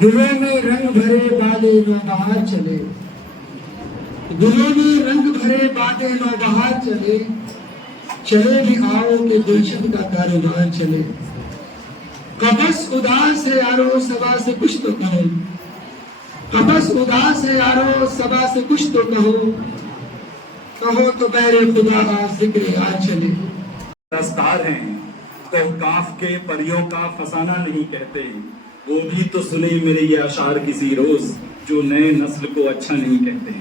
दिलों में रंग भरे बादे नौबहार चले, दिलों में रंग भरे बादे नौबहार चले, चले भी आओ के गुलशन का कारोबार चले। कबस उदास है यारो सबा से कुछ तो कहो, कबस उदास है यारो सबा से कुछ तो कहो, कहो तो बैरे खुदा आप जिक्र आज चले। रफ्तार हैं तो काफ के परियों का फसाना नहीं कहते, वो भी तो सुने मेरे ये अशार किसी रोज जो नए नस्ल को अच्छा नहीं कहते।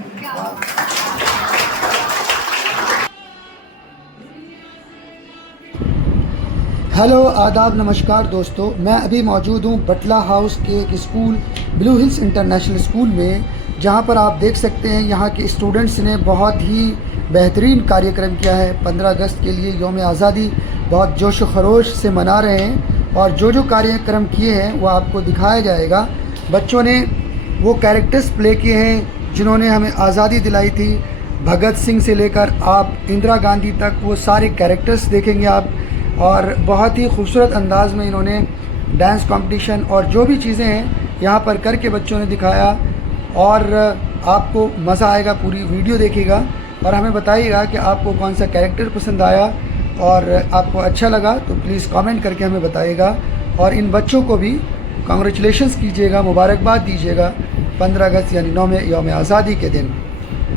हेलो आदाब नमस्कार दोस्तों, मैं अभी मौजूद हूँ बटला हाउस के एक school blue hills international school में, जहाँ पर आप देख सकते हैं यहाँ के स्टूडेंट्स ने बहुत ही बेहतरीन कार्यक्रम किया है। 15 अगस्त के लिए यौम आज़ादी बहुत जोश व खरोश से मना रहे हैं और जो जो कार्यक्रम किए हैं वो आपको दिखाया जाएगा। बच्चों ने वो कैरेक्टर्स प्ले किए हैं जिन्होंने हमें आज़ादी दिलाई थी। भगत सिंह से लेकर आप इंदिरा गांधी तक वो सारे कैरेक्टर्स देखेंगे आप, और बहुत ही खूबसूरत अंदाज में इन्होंने डांस कंपटीशन और जो भी चीज़ें हैं यहाँ पर करके बच्चों ने दिखाया, और आपको मज़ा आएगा। पूरी वीडियो देखिएगा और हमें बताइएगा कि आपको कौन सा कैरेक्टर पसंद आया और आपको अच्छा लगा तो प्लीज़ कमेंट करके हमें बताइएगा। और इन बच्चों को भी कांग्रेचुलेशंस कीजिएगा, मुबारकबाद दीजिएगा 15 अगस्त यानी यौम आज़ादी के दिन।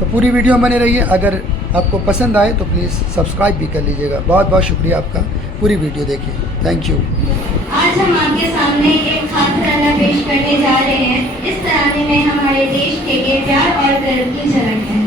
तो पूरी वीडियो में बने रहिए। अगर आपको पसंद आए तो प्लीज़ सब्सक्राइब भी कर लीजिएगा। बहुत बहुत शुक्रिया आपका, पूरी वीडियो देखिए। Thank you. आज हम आपके सामने एक खास तराना पेश करने जा रहे हैं। इस तराने में हमारे देश के प्यार और गर्व की झलक है।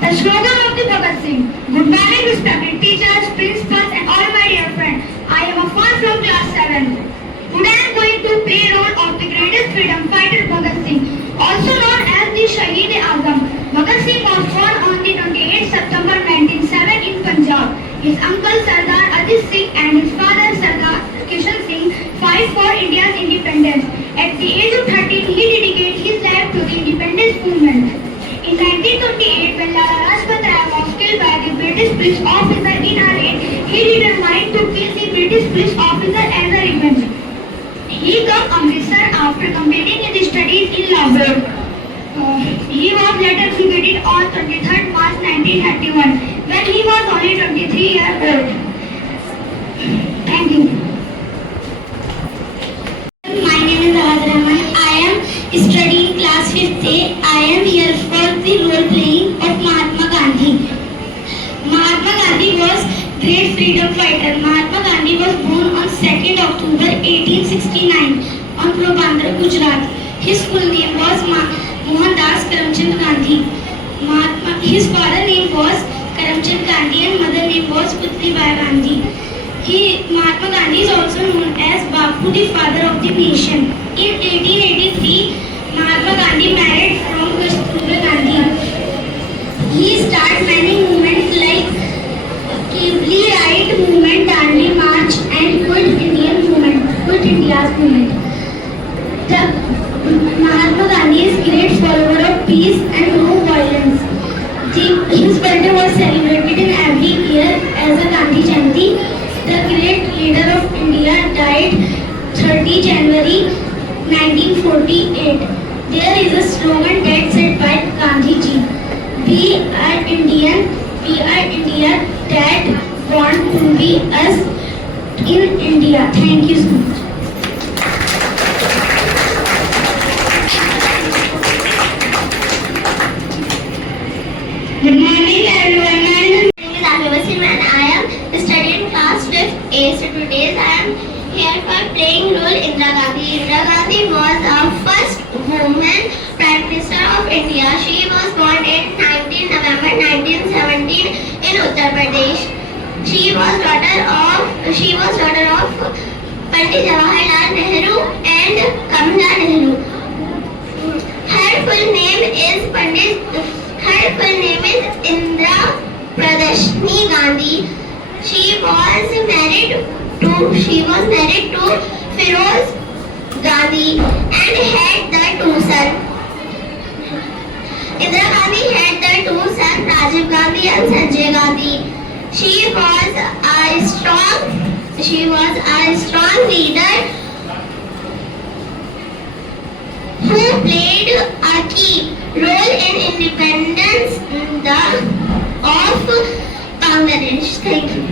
The slogan of the Bhagat Singh. Good morning, respected teachers, principals, and all my dear friends. I am a fan from class 7. Today I am going to play role of the greatest freedom fighter Bhagat Singh, also known as the Shaheed-e-Azam. Bhagat Singh was born on the 28th September 1907 in Punjab. His uncle Sardar Ajit Singh and his father Sardar Kishan Singh fight for India's independence. At the age of 13, he dedicated his life to the independence movement. In 1928, when Lala Lajpat Rai was killed by the British police officer in a raid, he determined to kill the British police officer as a revenge. He came Amritsar after completing his studies in Lahore. He was later executed on 23rd March 1931 when he was only 23 years old. Thank you. My name is Awad Rahman. I am studying class 5th A. I am here for the role playing of Mahatma Gandhi. Mahatma Gandhi was great freedom fighter. Mahatma Gandhi was born on 2nd October 1869 on Porbandar, Gujarat. His full name was Mohandas Karamchand Gandhi. His father name was Karamchand Gandhi and mother name was Putlibai Gandhi. Mahatma Gandhi is also known as Bapu, the father of the nation. In 1883, Mahatma Gandhi married from Kasturba Gandhi. He started many movements like Kibli Right movement, Dandi March and Quit India's movement. Mahatma Gandhi is great follower of peace and no violence. His birthday was celebrated in every year as a Gandhi Jayanti. The great leader of India died 30 January 1948. There is a slogan that said by Gandhi ji, "We are Indian that want to be us in India." Thank you so much. Good morning everyone. My name is Afi Wasim and I am studying class 5th A. So today I am here for playing role Indira Gandhi. Indira Gandhi was our first woman Prime Minister of India. She was born in 19 November 1917 in Uttar Pradesh. She was daughter of Pandit Jawaharlal Nehru and Kamala Nehru. Her full name is Indira Pradeshni Gandhi. She was married to Firoz Gandhi and had the two sons. Indira Gandhi had the two sons, Rajiv Gandhi and Sanjay Gandhi. She was a strong leader who played a key role in independence of Bangladesh. Thank you.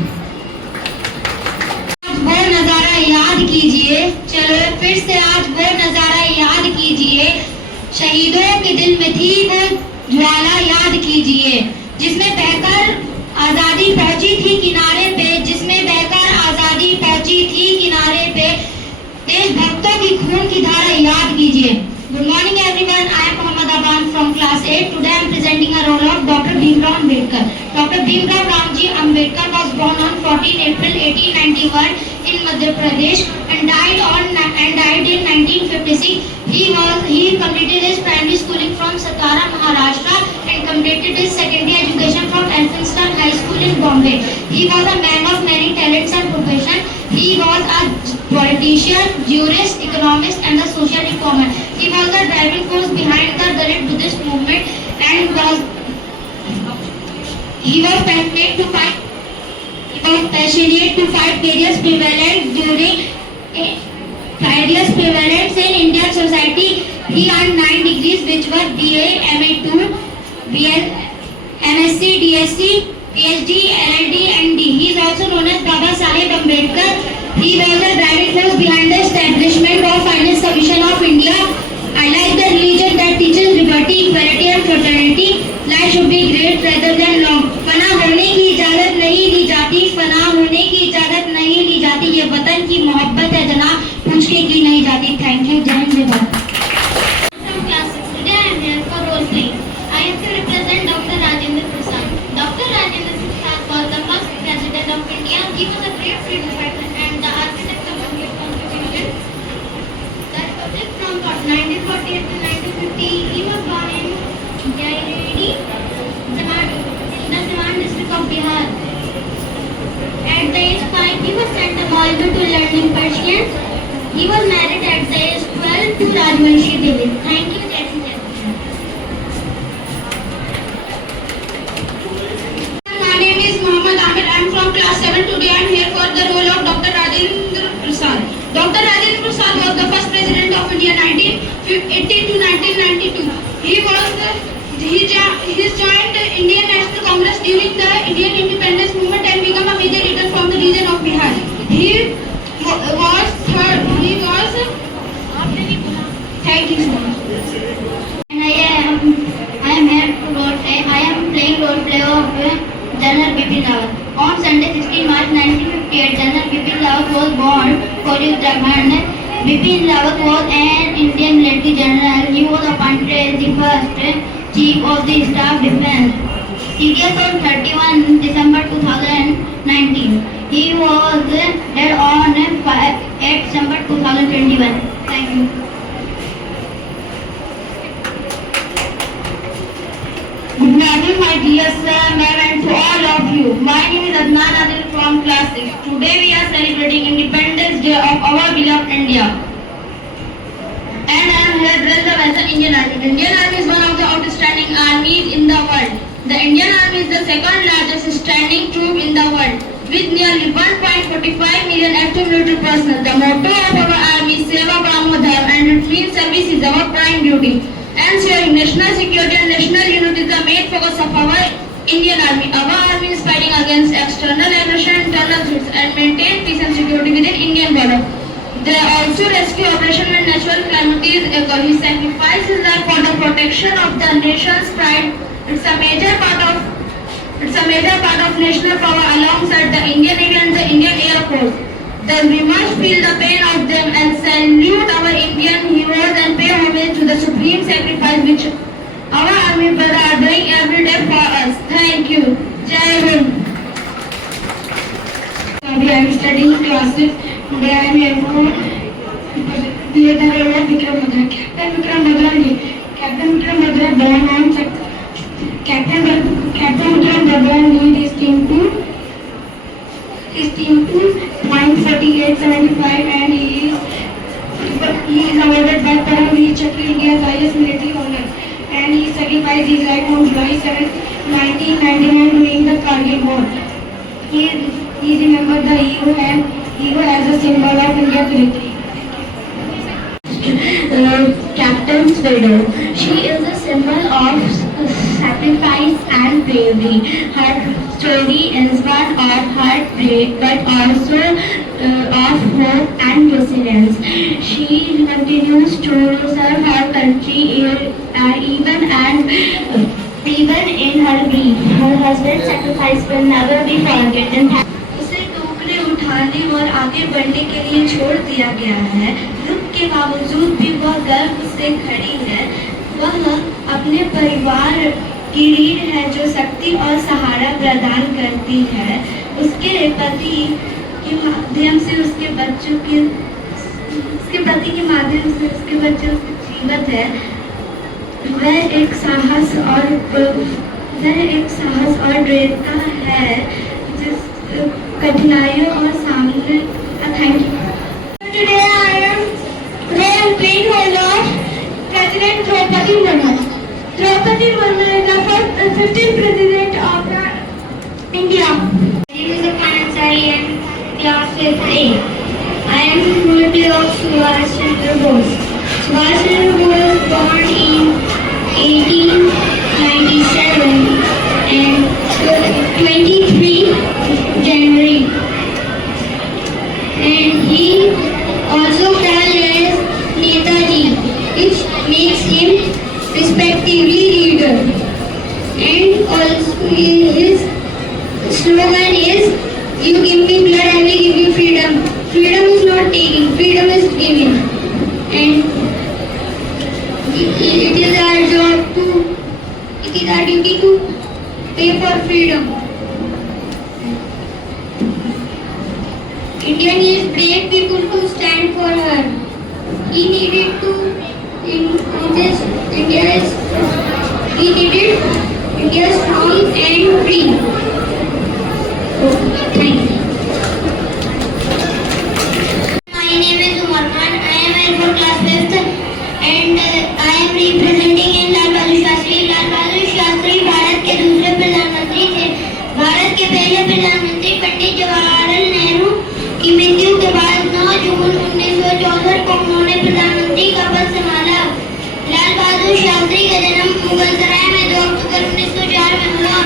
वो नज़ारा याद कीजिए, चलो फिर से आज वो नज़ारा याद कीजिए, शहीदों के दिल में थी वो ज्वाला याद कीजिए, जिसमें बहकर आज़ादी पहुंची थी किनारे पे, देशभक्तों की खून की धारा याद कीजिए. Good morning everyone. I am Mohammad Aban from class 8. Today I am presenting a role of Dr. Bhimrao Ambedkar. Dr. Bhimrao Ramji Ambedkar was born on 14 April 1891 in Madhya Pradesh and died in 1956. He completed his primary schooling from Satara, Maharashtra and completed his secondary education from Elphinstone High School in Bombay. He was a man of many talents and professions. He was a politician, jurist, economist and a social reformer. He was the driving force behind the Dalit Buddhist movement and he was passionate to fight various prevalence in Indian society. He earned 9 degrees which were BA, MA2, BL, MSc, DSc, PhD, LLD and D. He is also known as Baba Saheb Ambedkar. He was the driving force behind the establishment of Finance Commission of India. I like the religion that teaches liberty, equality and fraternity. Life should be great rather than long. फना होने की इजाजत नहीं ली जाती, फना होने की इजाजत नहीं ली जाती. ये वतन की मोहब्बत है जनाब, पूछ के की नहीं जाती. Thank you. जय हिंद जय Bharat. From class 6 today I am here for role playing. I am to represent Dr. Rajendra Prasad. Dr. Rajendra Prasad was the first president of India. He was a great freedom fighter and the architect of Indian Constitution. That was from 1948 to 1950. He was born in Jairedi, the Siwan district of Bihar. also to learning Persian. He was married at the age 12 to Rajvanshi Devi. Thank you, Jesse. My name is Mohammad Ahmed. I am from class 7. Today I am here for the role of Dr. Rajendra Prasad. Dr. Rajendra Prasad was the first president of India 1980 to 1992. He joined the Indian National Congress during the Indian independence movement and became a major leader from the region of Bihar. Thank you so much. And I am here to I am playing role play of General Bipin Rawat. On Sunday 16 March 1958, General Bipin Rawat was born for Uttarakhand. Bipin Rawat was an Indian military general. He was appointed as the first Chief of the Staff Defense. CDS on 31 December 2019. He was dead on 8 December 2021. Thank you. Good morning, my dear sir, ma'am, and to all of you. My name is Adnan Adil from class 6. Today we are celebrating Independence Day of our beloved India. And I am here dressed up as the Indian Army. The Indian Army is one of the outstanding armies in the world. The Indian Army is the second largest standing troop in the world, with nearly 1.45 million active military personnel. The motto of our army is Seva Paramo Dharma, and it means service is our prime duty. Ensuring national security and national unity is the main focus of our Indian Army. Our army is fighting against external aggression, internal threats, and maintain peace and security within Indian border. They also rescue operation when natural calamities occur. He sacrifices his life for the protection of the nation's pride. It's a major part of national power alongside the Indian Navy and the Indian Air Force. Thus we must feel the pain of them and salute our Indian heroes and pay homage to the supreme sacrifice which our army brothers are doing every day for us. Thank you. Jai Hind. I am studying classes. Today I am here for the role of Vikram Bhadra. Captain Vikram Bhadra born on Captain Vikram Bhadra lead his team to 94875 and he is awarded by Paramveer Chakra, India's highest military honor, and he sacrificed his life on July 7, 1999 during the Kargil War. He remembered the hero as a symbol of India's victory. Captain's widow. She is a symbol of sacrifice and bravery. Her story is one of heartbreak but also of hope and resilience. She continues to serve her country even in her grief. Her husband's sacrifice will never be forgotten. उसे टोकरे उठाने और आगे बढ़ने के लिए छोड़ दिया गया है। दुख के बावजूद भी वह गर्व से खड़ी है। वह अपने परिवार की रीढ़ है जो शक्ति और सहारा प्रदान करती है। उसके पति के माध्यम से उसके बच्चे उसके बच्चे उसके जीवित है। वह एक साहस और दृढ़ता है जिस कठिनाइयों और सामने। Thank you. Today I am playing role of President Draupadi Murmu. Draupadi Murmu is the 15th president of India. My name is Akansari and class 5A. I am the role play of Subhash Chandra Bose. Subhash Chandra Bose was born in 1897 and 23 January. And he also called as Netaji, which makes him respectively leader. And also his slogan is, "You give me blood, I will give you freedom." Freedom is not taking, freedom is giving. And it is our duty to pay for freedom. India needs brave people to stand for her. He needed India strong and free. Thank you. को उन्होंने प्रधानमंत्री का पद संभाला। लाल बहादुर शास्त्री का जन्म मुगलसराय में 2 अक्टूबर 1904 में हुआ।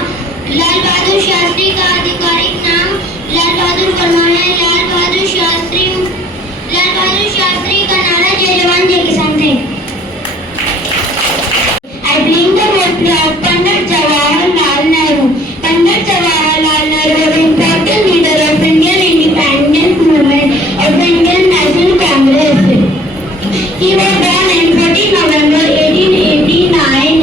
लाल बहादुर शास्त्री का आधिकारिक नाम लाल बहादुर वर्मा है। लाल बहादुर शास्त्री का नारा जय जवान जय किसान थे। I bring the birthday of Pandit Jawaharlal Nehru. Pandit Jawaharlal Nehru was an important leader of Indian independence movement of the Indian National Congress. He was born on 14 November 1889.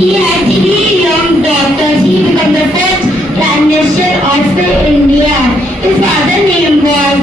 He had 3 young daughters. He became the first Prime Minister of India. His father's name was